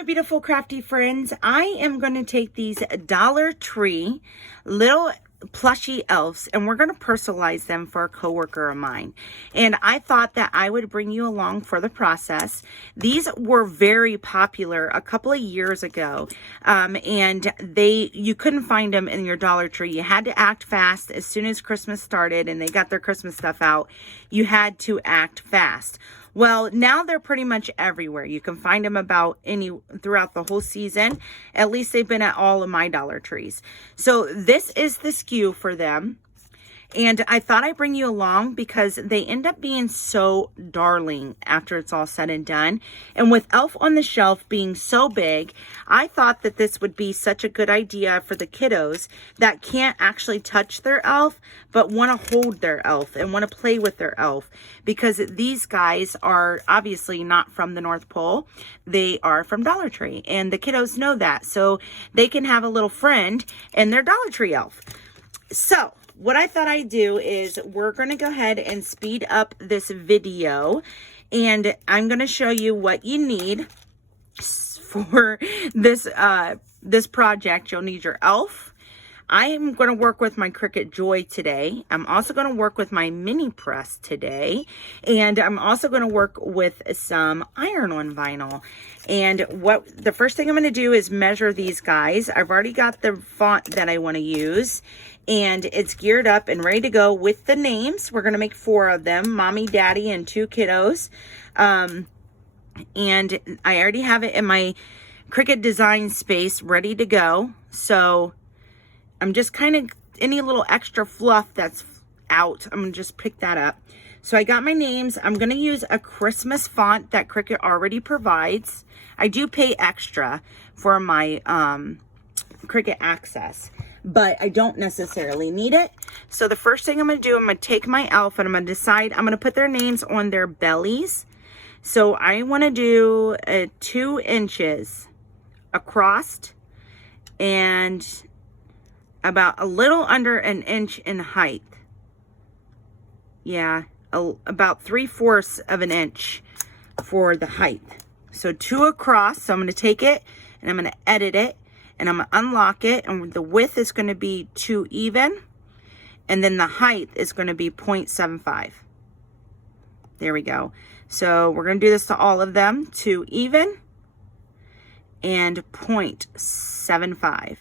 My beautiful crafty friends, I am going to take these Dollar Tree little plushy elves and we're going to personalize them for a coworker of mine. And I thought that I would bring you along for the process. These were very popular a couple of years ago, and you couldn't find them in your Dollar Tree. You had to act fast. As soon as Christmas started and they got their Christmas stuff out, you had to act fast. Well, now they're pretty much everywhere. You can find them throughout the whole season. At least they've been at all of my Dollar Trees. So this is the SKU for them. And I thought I'd bring you along because they end up being so darling after it's all said and done. And with Elf on the Shelf being so big, I thought that this would be such a good idea for the kiddos that can't actually touch their elf, but want to hold their elf and want to play with their elf. Because these guys are obviously not from the North Pole. They are from Dollar Tree. And the kiddos know that. So they can have a little friend in their Dollar Tree elf. So what I thought I'd do is we're going to go ahead and speed up this video, and I'm going to show you what you need for this project. You'll need your elf. I am going to work with my Cricut Joy today. I'm also going to work with my mini press today, and I'm also going to work with some iron-on vinyl. And the first thing I'm going to do is measure these guys. I've already got the font that I want to use, and it's geared up and ready to go with the names. We're going to make 4 of them, mommy, daddy, and 2 kiddos. And I already have it in my Cricut design space ready to go. So I'm just kind of, any little extra fluff that's out, I'm going to just pick that up. So I got my names. I'm going to use a Christmas font that Cricut already provides. I do pay extra for my Cricut Access, but I don't necessarily need it. So the first thing I'm going to do, I'm going to take my elf and I'm going to decide, I'm going to put their names on their bellies. So I want to do 2 inches across and about a little under an inch in height. Yeah, about 3/4 of an inch for the height. So 2 across. So I'm going to take it and I'm going to edit it and I'm going to unlock it, and the width is going to be 2 even, and then the height is going to be 0.75. There we go. So we're going to do this to all of them, 2 even and 0.75.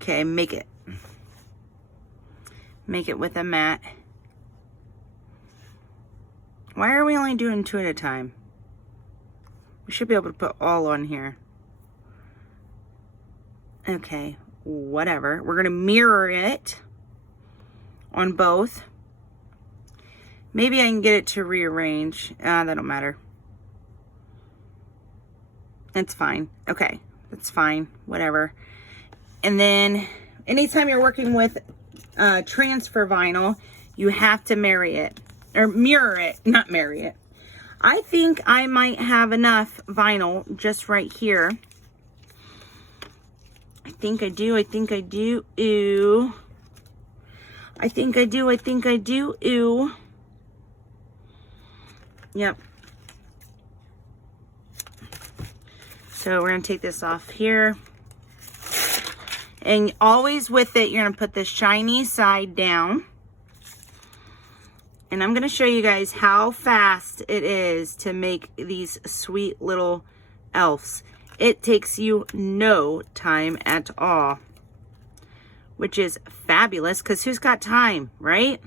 Okay, make it with a mat. Why are we only doing 2 at a time? We should be able to put all on here. Okay, whatever. We're going to mirror it on both. Maybe I can get it to rearrange. That don't matter. That's fine. Okay, that's fine. Whatever. And then anytime you're working with transfer vinyl, you have to mirror it, not marry it. I think I might have enough vinyl just right here. I think I do. I think I do. Ew. I think I do. I think I do. Ew. Yep. So we're going to take this off here. And always with it, you're going to put the shiny side down. And I'm going to show you guys how fast it is to make these sweet little elves. It takes you no time at all, which is fabulous, because who's got time, right?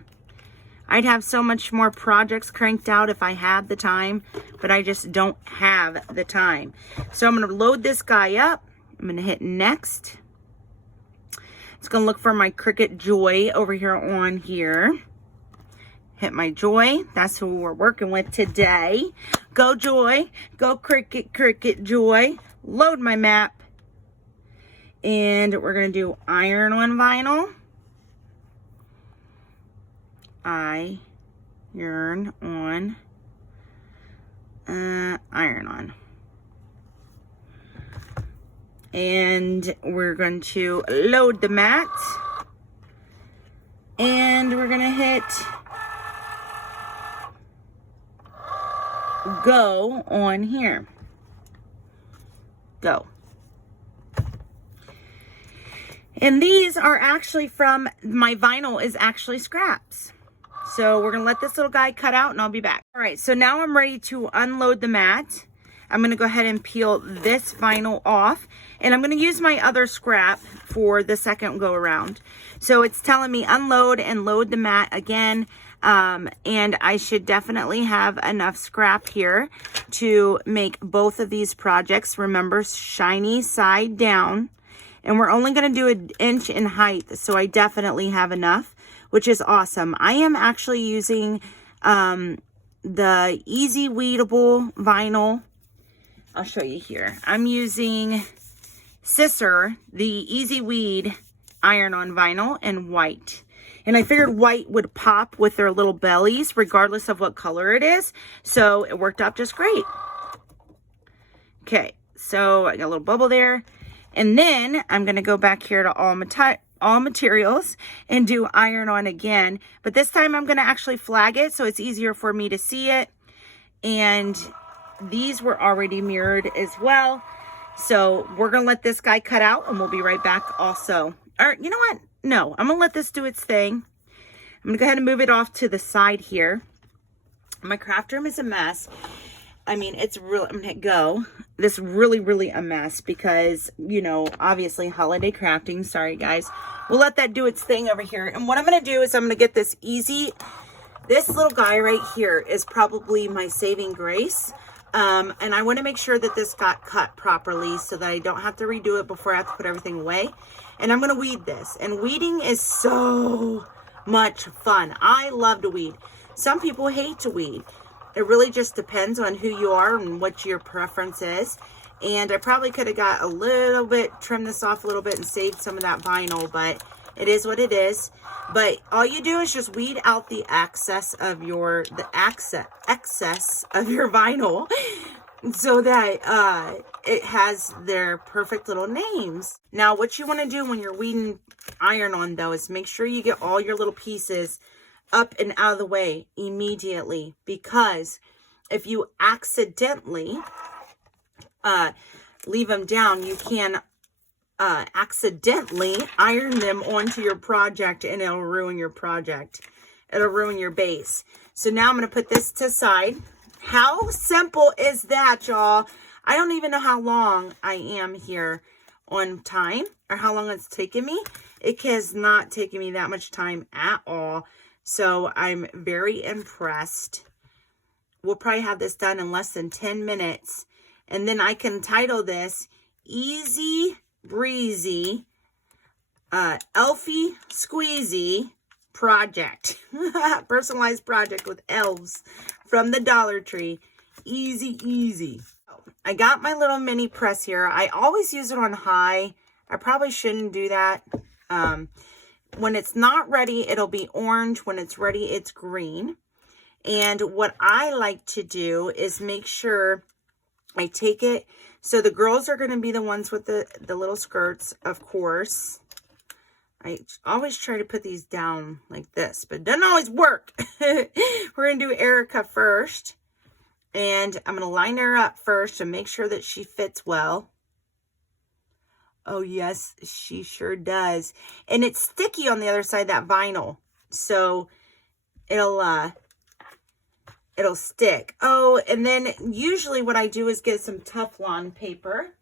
I'd have so much more projects cranked out if I had the time, but I just don't have the time. So I'm going to load this guy up. I'm going to hit next. It's going to look for my Cricut Joy over here on here. Hit my Joy. That's who we're working with today. Go Joy. Go Cricut Joy. Load my map. And we're going to do iron-on vinyl. Iron-on. Iron-on. And we're going to load the mat. And we're going to hit go on here. go. And these are actually from, my vinyl is actually scraps. So we're gonna let this little guy cut out and I'll be back. All right, so now I'm ready to unload the mat. I'm gonna go ahead and peel this vinyl off, and I'm gonna use my other scrap for the second go around. So it's telling me unload and load the mat again. And I should definitely have enough scrap here to make both of these projects. Remember, shiny side down. And we're only going to do 1 inch in height, so I definitely have enough, which is awesome. I am actually using the Easy Weedable vinyl. I'll show you here. I'm using Sisser, the Easy Weed iron-on vinyl, in white. And I figured white would pop with their little bellies, regardless of what color it is. So it worked out just great. Okay, so I got a little bubble there. And then I'm going to go back here to all materials and do iron on again. But this time I'm going to actually flag it so it's easier for me to see it. And these were already mirrored as well. So we're going to let this guy cut out and we'll be right back also. Or you know what? No, I'm going to let this do its thing. I'm going to go ahead and move it off to the side here. My craft room is a mess. I mean, it's really, I'm going to hit go. This really a mess because, you know, obviously holiday crafting. Sorry, guys. We'll let that do its thing over here. And what I'm going to do is I'm going to get this this little guy right here is probably my saving grace. And I want to make sure that this got cut properly so that I don't have to redo it before I have to put everything away. And I'm going to weed this. And weeding is so much fun. I love to weed. Some people hate to weed. It really just depends on who you are and what your preference is. And I probably could have got a little bit, trimmed this off a little bit and saved some of that vinyl, but it is what it is. But all you do is just weed out the excess of your vinyl so that it has their perfect little names. Now, what you want to do when you're weeding iron on though is make sure you get all your little pieces up and out of the way immediately, because if you accidentally leave them down, you can accidentally iron them onto your project and it'll ruin your project. It'll ruin your base. So now I'm going to put this to the side. How simple is that, y'all? I don't even know how long I am here on time or how long it's taken me. It has not taken me that much time at all. So I'm very impressed. We'll probably have this done in less than 10 minutes. And then I can title this Easy Breezy Elfie Squeezy Project. Personalized project with elves from the Dollar Tree. Easy. I got my little mini press here. I always use it on high. I probably shouldn't do that. When it's not ready, it'll be orange. When it's ready, it's green. And what I like to do is make sure I take it. So the girls are going to be the ones with the little skirts, of course. I always try to put these down like this, but it doesn't always work. We're going to do Erica first. And I'm going to line her up first to make sure that she fits well. Oh, yes, she sure does. And it's sticky on the other side, that vinyl. So it'll stick. Oh, and then usually what I do is get some Teflon paper.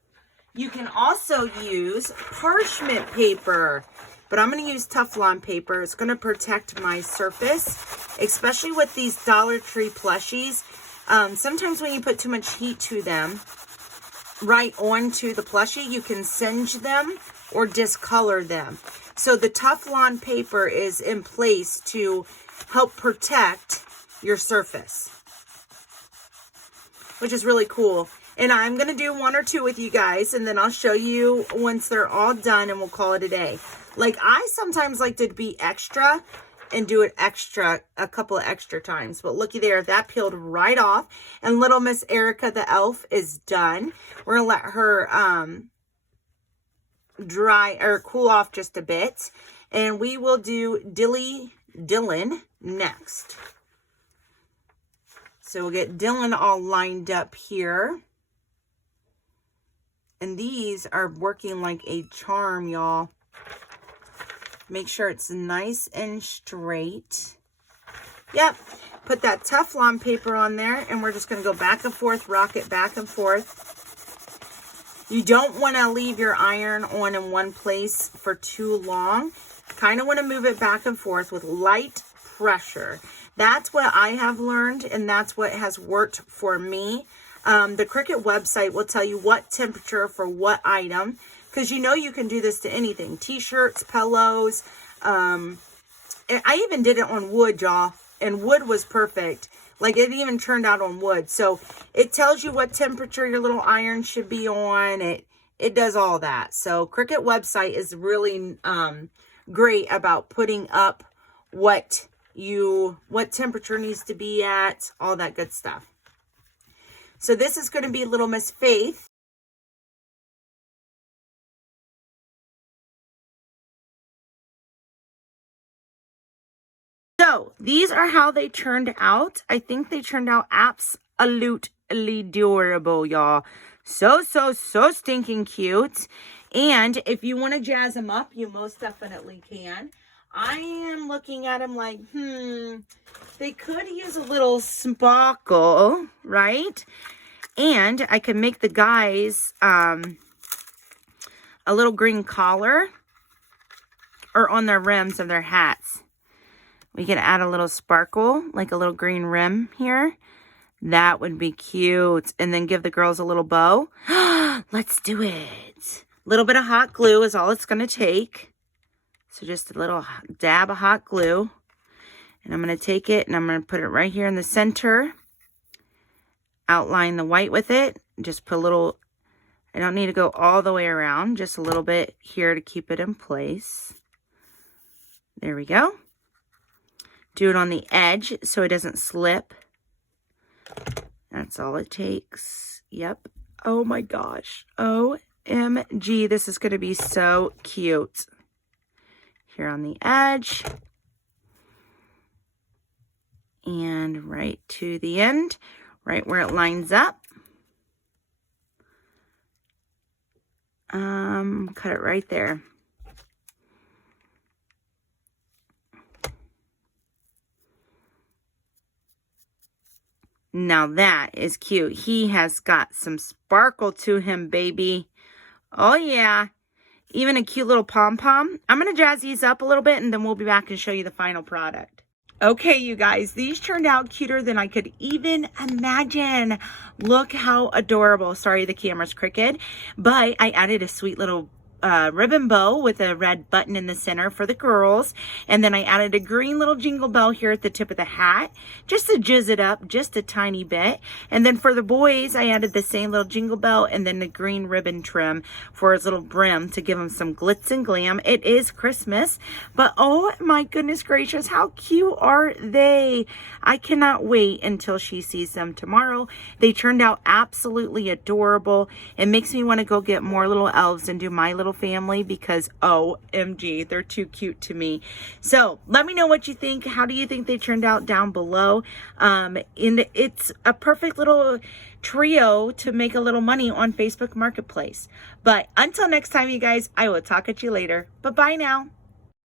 You can also use parchment paper, but I'm going to use Teflon paper. It's going to protect my surface, especially with these Dollar Tree plushies. Sometimes when you put too much heat to them, right onto the plushie, you can singe them or discolor them. So the Teflon paper is in place to help protect your surface, which is really cool. And I'm going to do 1 or 2 with you guys, and then I'll show you once they're all done and we'll call it a day. Like, I sometimes like to be extra and do it a couple of extra times. But looky there, that peeled right off. And little Miss Erica the elf is done. We're going to let her dry or cool off just a bit. And we will do Dylan next. So we'll get Dylan all lined up here. And these are working like a charm, y'all. Make sure it's nice and straight. Yep. Put that Teflon paper on there, and we're just going to go back and forth, rock it back and forth. You don't want to leave your iron on in one place for too long. Kind of want to move it back and forth with light pressure. That's what I have learned, and that's what has worked for me. The Cricut website will tell you what temperature for what item, because you know you can do this to anything. T-shirts, pillows. I even did it on wood, y'all, and wood was perfect. Like, it even turned out on wood. So it tells you what temperature your little iron should be on. It does all that. So Cricut website is really great about putting up what temperature needs to be at, all that good stuff. So this is going to be Little Miss Faith. So these are how they turned out. I think they turned out absolutely adorable, y'all. So stinking cute. And if you want to jazz them up, you most definitely can. I am looking at them like, they could use a little sparkle, right? And I could make the guys a little green collar, or on their rims of their hats. We could add a little sparkle, like a little green rim here. That would be cute. And then give the girls a little bow. Let's do it. A little bit of hot glue is all it's going to take. So just a little dab of hot glue. And I'm going to take it and I'm going to put it right here in the center. Outline the white with it. Just put a little, I don't need to go all the way around. Just a little bit here to keep it in place. There we go. Do it on the edge so it doesn't slip. That's all it takes. Yep. Oh my gosh. OMG. This is going to be so cute. Here on the edge. And right to the end. Right where it lines up. Cut it right there. Now that is cute. He has got some sparkle to him, baby. Oh, yeah. Even a cute little pom-pom. I'm going to jazz these up a little bit, and then we'll be back and show you the final product. Okay, you guys. These turned out cuter than I could even imagine. Look how adorable. Sorry, the camera's crooked. But I added a sweet little ribbon bow with a red button in the center for the girls. And then I added a green little jingle bell here at the tip of the hat, just to jizz it up just a tiny bit. And then for the boys, I added the same little jingle bell and then the green ribbon trim for his little brim to give him some glitz and glam. It is Christmas, but oh my goodness gracious, how cute are they? I cannot wait until she sees them tomorrow. They turned out absolutely adorable. It makes me want to go get more little elves and do my little family because OMG, they're too cute to me. So let me know what you think. How do you think they turned out down below? It's a perfect little trio to make a little money on Facebook Marketplace. But until next time, you guys, I will talk at you later. Bye-bye now.